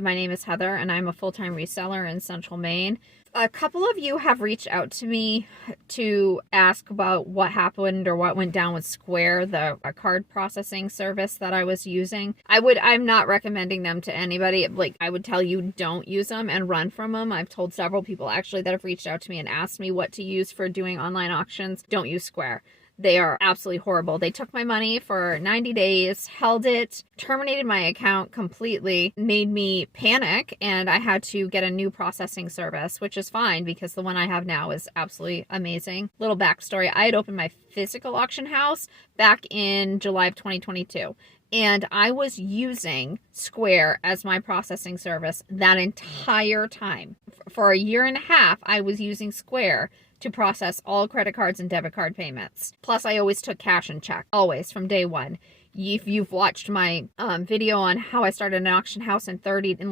My name is Heather, and I'm a full-time reseller in Central Maine. A couple of you have reached out to me to ask about what happened or what went down with Square, the card processing service that I was using. I'm not recommending them to anybody. Like, I would tell you don't use them and run from them. I've told several people actually that have reached out to me and asked me what to use for doing online auctions. Don't use Square. They are absolutely horrible. They took my money for 90 days, held it, terminated my account completely, made me panic, and I had to get a new processing service, which is fine because the one I have now is absolutely amazing. Little backstory, I had opened my physical auction house back in July of 2022. And I was using Square as my processing service that entire time. For a year and a half, I was using Square to process all credit cards and debit card payments. Plus, I always took cash and check, always, from day one. If you've watched my video on how I started an auction house in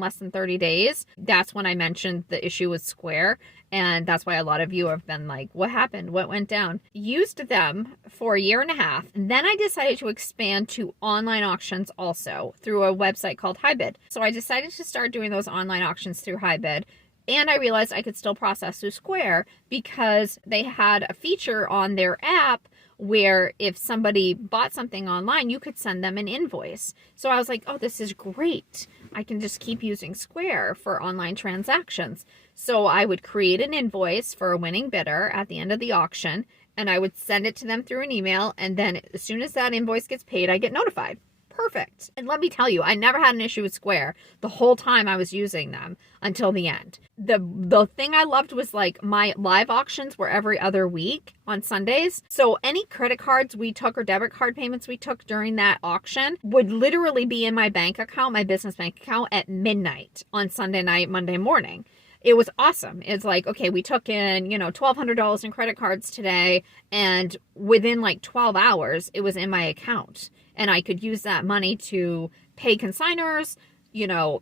less than 30 days, that's when I mentioned the issue with Square. And that's why a lot of you have been like, what happened? What went down? Used them for a year and a half. And then I decided to expand to online auctions also through a website called HiBid. So I decided to start doing those online auctions through HiBid. And I realized I could still process through Square because they had a feature on their app where if somebody bought something online, you could send them an invoice. So I was like, oh, this is great. I can just keep using Square for online transactions. So I would create an invoice for a winning bidder at the end of the auction, and I would send it to them through an email. And then as soon as that invoice gets paid, I get notified. Perfect. And let me tell you, I never had an issue with Square the whole time I was using them until the end. The thing I loved was like my live auctions were every other week on Sundays. So any credit cards we took or debit card payments we took during that auction would literally be in my bank account, my business bank account at midnight on Sunday night, Monday morning. It was awesome. It's like, okay, we took in, $1,200 in credit cards today, and within like 12 hours, it was in my account. And I could use that money to pay consignors,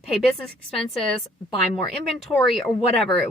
pay business expenses, buy more inventory, or whatever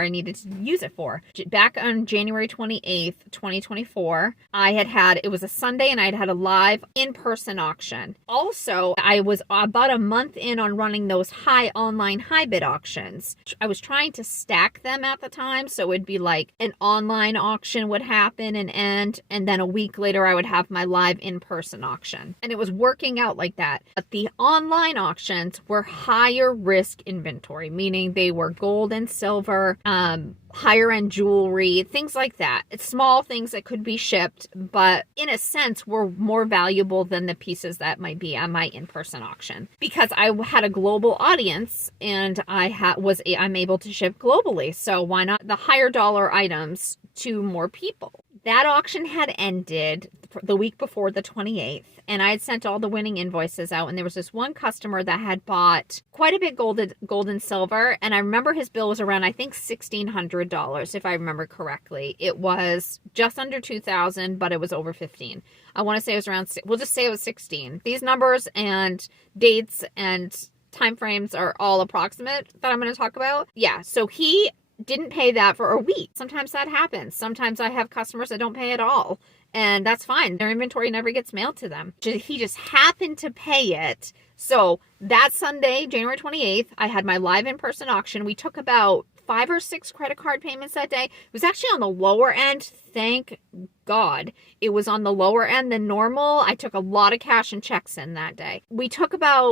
I needed to use it for. Back on January 28th, 2024, it was a Sunday, and I had a live in-person auction. Also, I was about a month in on running those online HiBid auctions. I was trying to stack them at the time, so it'd be like an online auction would happen and end, and then a week later I would have my live in-person auction. And it was working out like that. But the online auction were higher risk inventory, meaning they were gold and silver, higher end jewelry, things like that. It's small things that could be shipped, but in a sense were more valuable than the pieces that might be on my in-person auction. Because I had a global audience and I'm able to ship globally. So why not the higher dollar items to more people? That auction had ended the week before the 28th, and I had sent all the winning invoices out, and there was this one customer that had bought quite a bit gold and silver, and I remember his bill was around, I think, $1,600, if I remember correctly. It was just under $2,000, but it was over $15,000. I want to say it was around, we'll just say it was $16,000. These numbers and dates and time frames are all approximate that I'm going to talk about. Yeah, so he didn't pay that for a week. Sometimes that happens. Sometimes I have customers that don't pay at all, and that's fine. Their inventory never gets mailed to them. He just happened to pay it. So that Sunday, January 28th, I had my live in-person auction. We took about 5 or 6 credit card payments that day. It was actually on the lower end. Thank God it was on the lower end than normal. I took a lot of cash and checks in that day. We took I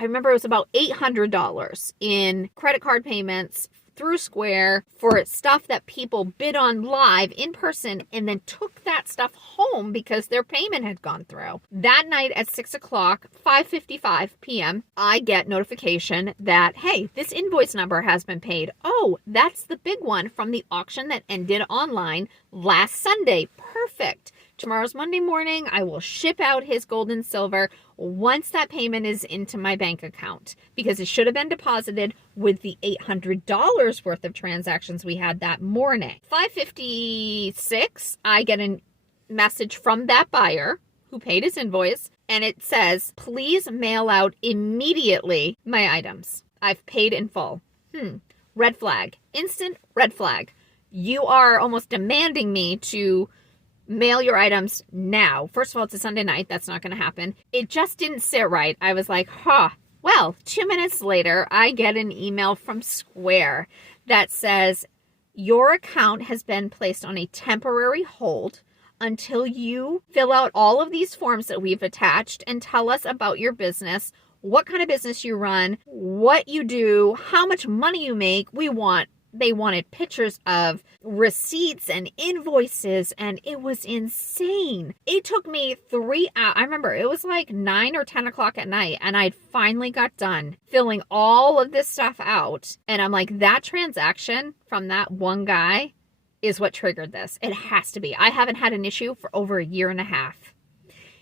remember it was about $800 in credit card payments through Square for stuff that people bid on live in person and then took that stuff home because their payment had gone through. That night at 6 o'clock, 5:55 p.m., I get notification that, hey, this invoice number has been paid. Oh, that's the big one from the auction that ended online last Sunday. Perfect. Tomorrow's Monday morning, I will ship out his gold and silver once that payment is into my bank account, because it should have been deposited with the $800 worth of transactions we had that morning. 5:56, I get a message from that buyer who paid his invoice, and it says, please mail out immediately my items. I've paid in full. Red flag. Instant red flag. You are almost demanding me to mail your items now. First of all, it's a Sunday night. That's not going to happen. It just didn't sit right. I was like, Well, 2 minutes later, I get an email from Square that says, your account has been placed on a temporary hold until you fill out all of these forms that we've attached and tell us about your business, what kind of business you run, what you do, how much money you make. They wanted pictures of receipts and invoices, and it was insane. It took me 3 hours. I remember it was like 9 or 10 o'clock at night, and I finally got done filling all of this stuff out. And I'm like, that transaction from that one guy is what triggered this. It has to be. I haven't had an issue for over a year and a half.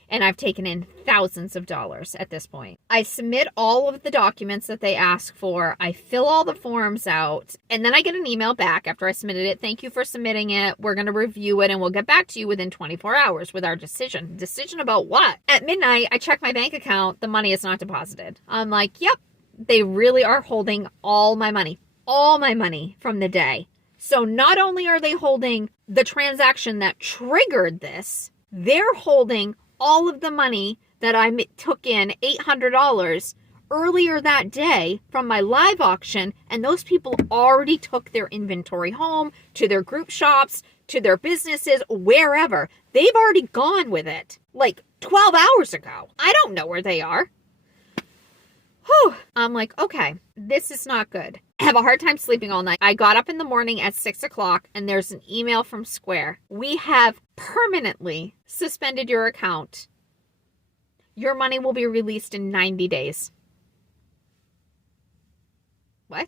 And I've taken in thousands of dollars at this point. I submit all of the documents that they ask for. I fill all the forms out. And then I get an email back after I submitted it. Thank you for submitting it. We're going to review it and we'll get back to you within 24 hours with our decision. Decision about what? At midnight, I check my bank account. The money is not deposited. I'm like, yep, they really are holding all my money from the day. So not only are they holding the transaction that triggered this, they're holding all of the money that I took in, $800 earlier that day from my live auction, and those people already took their inventory home to their group shops, to their businesses, wherever. They've already gone with it like 12 hours ago. I don't know where they are. Whew. I'm like, okay, this is not good. I have a hard time sleeping all night. I got up in the morning at 6 o'clock and there's an email from Square. We have permanently suspended your account. Your money will be released in 90 days. What?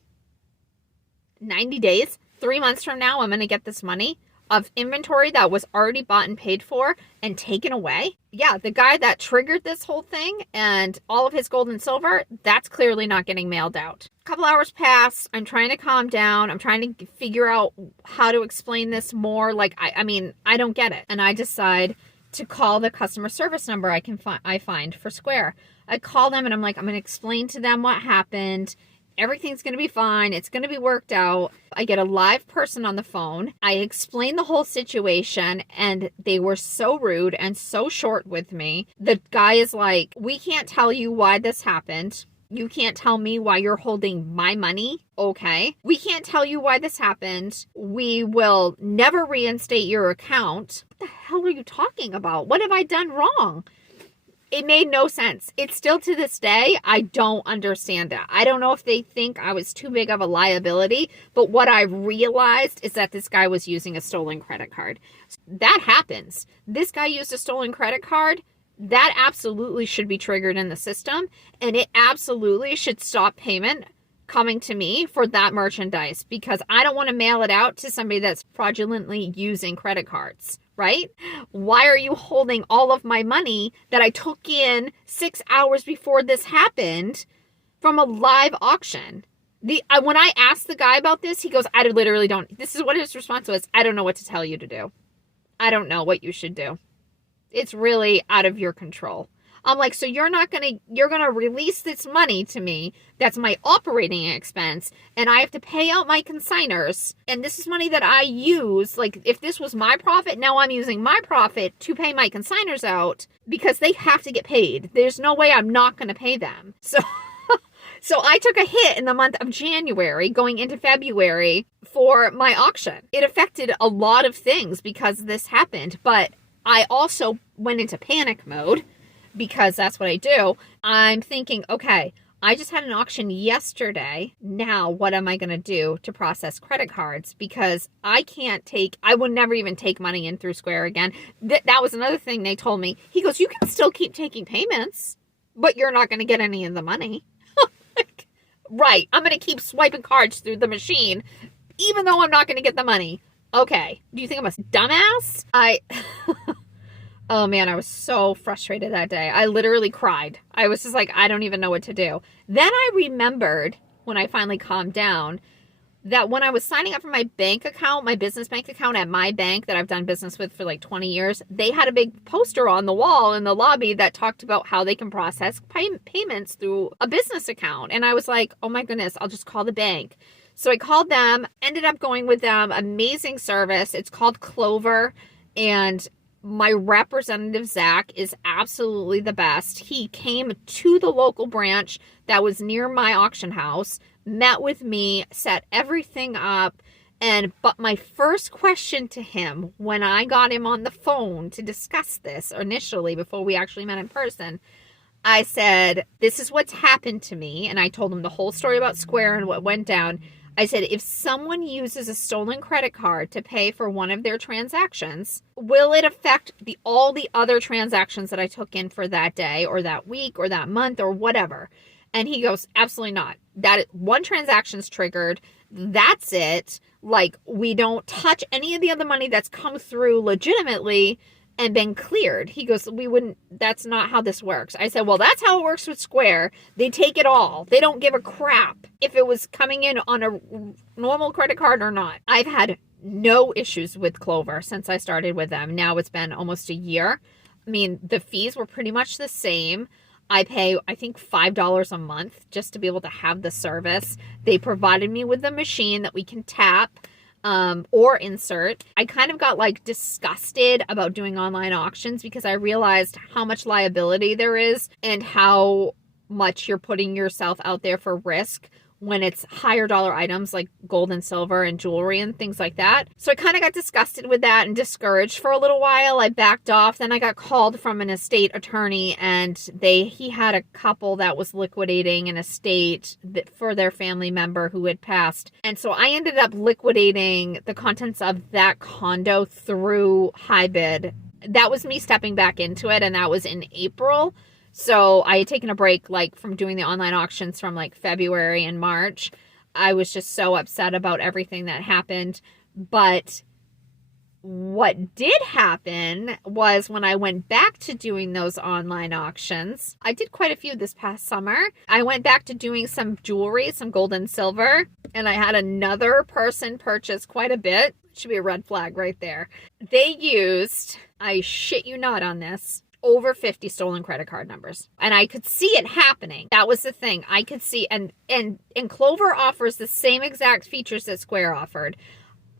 90 days? 3 months from now, I'm going to get this money of inventory that was already bought and paid for and taken away? Yeah, the guy that triggered this whole thing and all of his gold and silver, that's clearly not getting mailed out. A couple hours pass. I'm trying to calm down. I'm trying to figure out how to explain this more. Like, I don't get it. And I decide to call the customer service number I find for Square. I call them and I'm like, I'm going to explain to them what happened. Everything's going to be fine. It's going to be worked out. I get a live person on the phone. I explain the whole situation and they were so rude and so short with me. The guy is like, we can't tell you why this happened. You can't tell me why you're holding my money. Okay. We can't tell you why this happened. We will never reinstate your account. What the hell are you talking about? What have I done wrong? It made no sense. It's still to this day, I don't understand it. I don't know if they think I was too big of a liability, but what I realized is that this guy was using a stolen credit card. That happens. This guy used a stolen credit card. That absolutely should be triggered in the system, and it absolutely should stop payment coming to me for that merchandise because I don't want to mail it out to somebody that's fraudulently using credit cards. Right? Why are you holding all of my money that I took in 6 hours before this happened from a live auction? When I asked the guy about this, he goes, I literally don't. This is what his response was. I don't know what to tell you to do. I don't know what you should do. It's really out of your control. I'm like, so you're going to release this money to me. That's my operating expense. And I have to pay out my consigners. And this is money that I use. Like if this was my profit, now I'm using my profit to pay my consigners out because they have to get paid. There's no way I'm not going to pay them. So I took a hit in the month of January going into February for my auction. It affected a lot of things because this happened. But I also went into panic mode. Because that's what I do. I'm thinking, okay, I just had an auction yesterday. Now, what am I going to do to process credit cards? Because I would never even take money in through Square again. That was another thing they told me. He goes, you can still keep taking payments, but you're not going to get any of the money. Right. I'm going to keep swiping cards through the machine, even though I'm not going to get the money. Okay. Do you think I'm a dumbass? Oh man, I was so frustrated that day. I literally cried. I was just like, I don't even know what to do. Then I remembered when I finally calmed down that when I was signing up for my bank account, my business bank account at my bank that I've done business with for like 20 years, they had a big poster on the wall in the lobby that talked about how they can process payments through a business account. And I was like, oh my goodness, I'll just call the bank. So I called them, ended up going with them. Amazing service. It's called Clover. And My representative, Zach, is absolutely the best. He came to the local branch that was near my auction house, met with me, set everything up. But my first question to him when I got him on the phone to discuss this initially before we actually met in person, I said, this is what's happened to me. And I told him the whole story about Square and what went down. I said, if someone uses a stolen credit card to pay for one of their transactions, will it affect all the other transactions that I took in for that day or that week or that month or whatever? And he goes, absolutely not. That one transaction's triggered. That's it. Like, we don't touch any of the other money that's come through legitimately and been cleared. He goes, that's not how this works. I said, well, that's how it works with Square. They take it all. They don't give a crap if it was coming in on a normal credit card or not. I've had no issues with Clover since I started with them. Now it's been almost a year. I mean, the fees were pretty much the same. I pay, I think, $5 a month just to be able to have the service. They provided me with a machine that we can tap or insert. I kind of got like disgusted about doing online auctions because I realized how much liability there is and how much you're putting yourself out there for risk when it's higher dollar items like gold and silver and jewelry and things like that. So I kind of got disgusted with that and discouraged for a little while. I backed off. Then I got called from an estate attorney, and he had a couple that was liquidating an estate for their family member who had passed. And so I ended up liquidating the contents of that condo through high bid. That was me stepping back into it, and that was in April. So I had taken a break from doing the online auctions from February and March. I was just so upset about everything that happened. But what did happen was when I went back to doing those online auctions, I did quite a few this past summer. I went back to doing some jewelry, some gold and silver, and I had another person purchase quite a bit. Should be a red flag right there. They used, I shit you not on this, over 50 stolen credit card numbers. And I could see it happening. That was the thing. I could see, and Clover offers the same exact features that Square offered.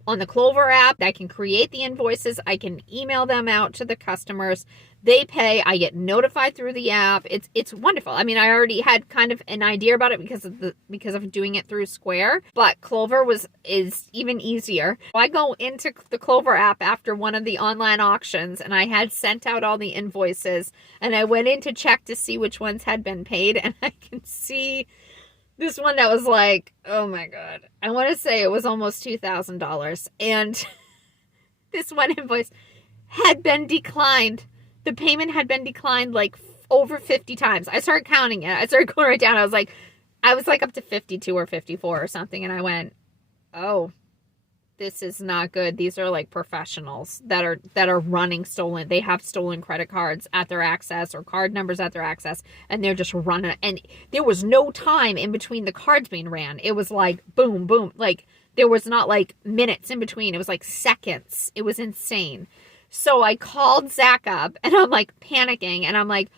On the Clover app, I can create the invoices. I can email them out to the customers. They pay. I get notified through the app. It's wonderful. I mean, I already had kind of an idea about it because of doing it through Square, but Clover is even easier. I go into the Clover app after one of the online auctions, and I had sent out all the invoices, and I went in to check to see which ones had been paid, and I can see this one that was like, oh my God, I want to say it was almost $2,000. And this one invoice had been declined. The payment had been declined over 50 times. I started counting it. I started going right down. I was like up to 52 or 54 or something. And I went, oh, this is not good. These are professionals that are running stolen. They have stolen credit cards at their access or card numbers at their access, and they're just running. And there was no time in between the cards being ran. It was boom, boom. There was not minutes in between. It was seconds. It was insane. So I called Zach up, and I'm panicking, and I'm like,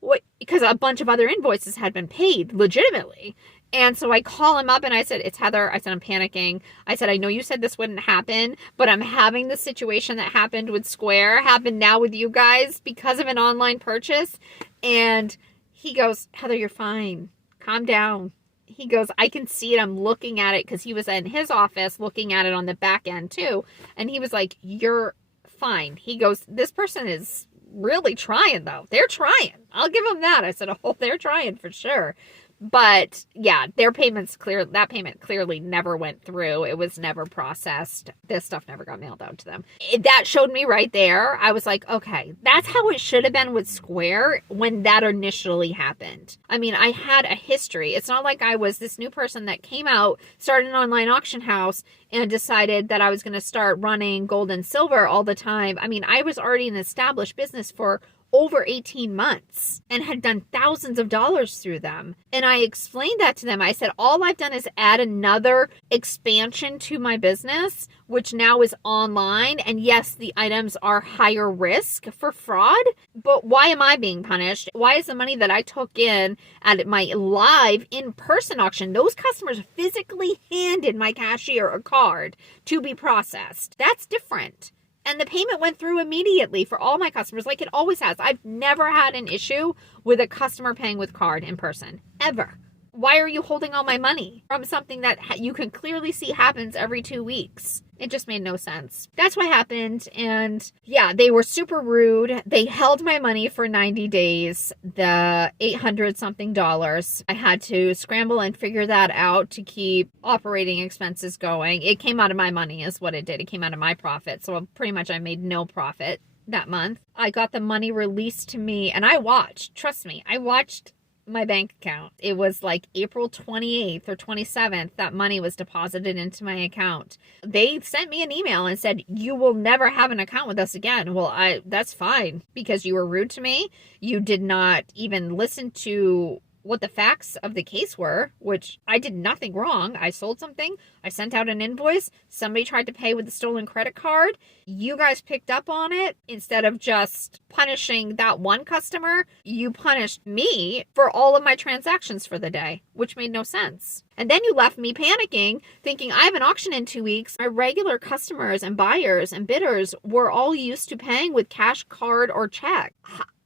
what? Because a bunch of other invoices had been paid legitimately. And so I call him up and I said, it's Heather. I said, I'm panicking. I said, I know you said this wouldn't happen, but I'm having the situation that happened with Square happen now with you guys because of an online purchase. And he goes, Heather, you're fine. Calm down. He goes, I can see it. I'm looking at it, because he was in his office looking at it on the back end too. And he was like, you're fine. He goes, this person is really trying though. They're trying. I'll give them that. I said, oh, they're trying for sure. But yeah, that payment clearly never went through. It was never processed. This stuff never got mailed out to them. That showed me right there. I was like, okay, that's how it should have been with Square when that initially happened. I mean, I had a history. It's not like I was this new person that came out, started an online auction house, and decided that I was going to start running gold and silver all the time. I mean, I was already an established business for over 18 months and had done thousands of dollars through them. And I explained that to them. I said, all I've done is add another expansion to my business, which now is online. And yes, the items are higher risk for fraud, but why am I being punished? Why is the money that I took in at my live in-person auction, those customers physically handed my cashier a card to be processed? That's different. And the payment went through immediately for all my customers, like it always has. I've never had an issue with a customer paying with card in person, ever. Why are you holding all my money from something that you can clearly see happens every 2 weeks? It just made no sense. That's what happened. And yeah, they were super rude. They held my money for 90 days, the $800 something. I had to scramble and figure that out to keep operating expenses going. It came out of my money is what it did. It came out of my profit. So pretty much I made no profit that month. I got the money released to me and I watched, trust me, I watched my bank account. It was like April 28th or 27th that money was deposited into my account. They sent me an email and said, you will never have an account with us again. Well, that's fine because you were rude to me. You did not even listen to what the facts of the case were, which I did nothing wrong. I sold something. I sent out an invoice. Somebody tried to pay with a stolen credit card. You guys picked up on it. Instead of just punishing that one customer, you punished me for all of my transactions for the day, which made no sense. And then you left me panicking, thinking I have an auction in 2 weeks. My regular customers and buyers and bidders were all used to paying with cash, card, or check.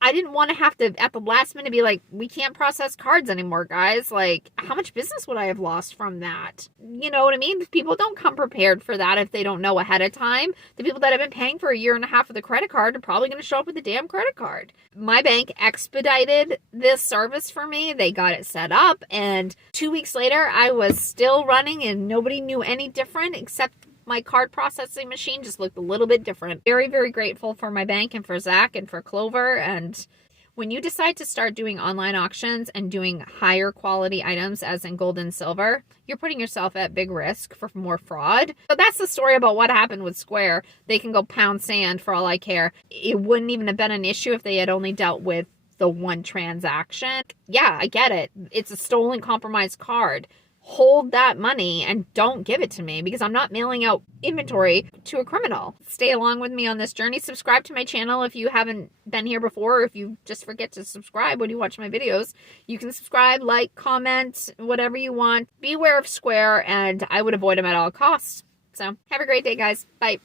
I didn't want to have to, at the last minute, be like, we can't process cards anymore, guys. Like, how much business would I have lost from that? You know what I mean? People don't come prepared for that if they don't know ahead of time. The people that have been paying for a year and a half with a credit card are probably going to show up with a damn credit card. My bank expedited this service for me. They got it set up. And 2 weeks later, I was still running and nobody knew any different except my card processing machine just looked a little bit different. Very, very grateful for my bank and for Zach and for Clover. And when you decide to start doing online auctions and doing higher quality items, as in gold and silver, you're putting yourself at big risk for more fraud. So that's the story about what happened with Square. They can go pound sand for all I care. It wouldn't even have been an issue if they had only dealt with the one transaction. Yeah, I get it. It's a stolen, compromised card. Hold that money and don't give it to me because I'm not mailing out inventory to a criminal. Stay along with me on this journey. Subscribe to my channel if you haven't been here before, or if you just forget to subscribe when you watch my videos. You can subscribe, like, comment, whatever you want. Be aware of Square, and I would avoid them at all costs. So have a great day, guys. Bye.